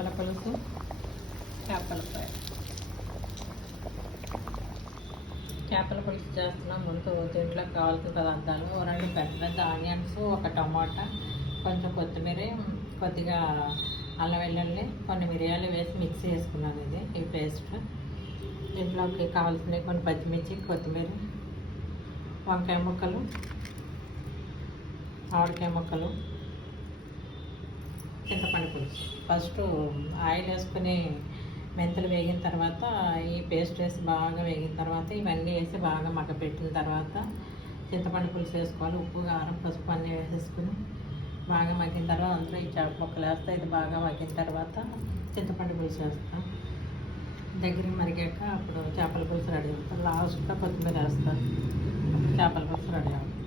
చేపల పులుసు, చేపల ఫ్రై. చేపల పులుసు చేస్తున్నాం. ముందు దీంట్లో కావాల్సిన పదార్థాలు 2 పెద్ద పెద్ద ఆనియన్స్, 1 టమాటా, కొంచెం కొత్తిమీర, కొద్దిగా అల్లం వెల్లుల్లి, కొన్ని మిరియాలు వేసి మిక్స్ చేసుకున్నాను. ఈ పేస్ట్. దీంట్లోకి కావాల్సినవి కొన్ని పచ్చిమిర్చి, కొత్తిమీర, వంకాయ ముక్కలు, ఆవకాయ ముక్కలు, చింతపండు పులుసు. ఫస్ట్ ఆయిల్ వేసుకుని మెంతులు వేగిన తర్వాత ఈ పేస్ట్ వేసి బాగా వేగిన తర్వాత ఇవన్నీ వేసి బాగా మగ్గపెట్టిన తర్వాత చింతపండు పులుసు వేసుకోవాలి. ఉప్పు, కారం, పసుపు అన్నీ వేసేసుకుని బాగా మగ్గిన తర్వాత అందులో ఈ చేప ముక్కలు వేస్తే ఇది బాగా మగ్గిన తర్వాత చింతపండు పులుసు వేస్తాం. దగ్గరికి మరిగాక అప్పుడు చేపల పులుసు రెడీ అవుతుంది. లాస్ట్గా కొత్తిమీర వేస్తాను. అప్పుడు చేపల పులుసు రెడీ అవుతుంది.